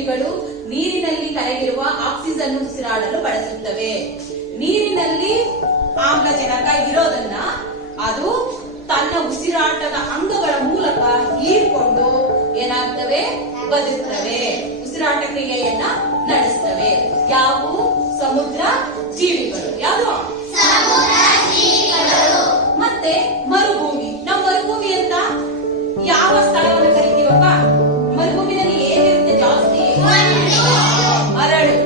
ಜೀವಿಗಳು ನೀರಿನಲ್ಲಿ ಕರಗಿರುವ ಆಕ್ಸಿಜನ್ ಉಸಿರಾಡಲು ಬಳಸುತ್ತವೆ. ನೀರಿನಲ್ಲಿ ಆಮ್ಲಜನಕ ಇರೋದನ್ನ ಅದು ತನ್ನ ಉಸಿರಾಟದ ಅಂಗಗಳ ಮೂಲಕ ಹೀರಿಕೊಂಡು ಏನಾಗ್ತವೆ, ಬದುಕ್ತವೆ, ಉಸಿರಾಟ ಕ್ರಿಯೆಯನ್ನ ನಡೆಸ್ತವೆ. ಯಾವುವು? ಸಮುದ್ರ ಜೀವಿಗಳು. ಯಾವುದು? ಮತ್ತೆ ಮರುಭೂಮಿ. ನಾವು ಮರುಭೂಮಿ ಅಂತ ಯಾವ ಸ್ಥಳವನ್ನು ಕರಿತೀವಪ್ಪ? ಮರುಭೂಮಿನಲ್ಲಿ ಏನಿರುತ್ತೆ ಜಾಸ್ತಿ? ಮರಳು.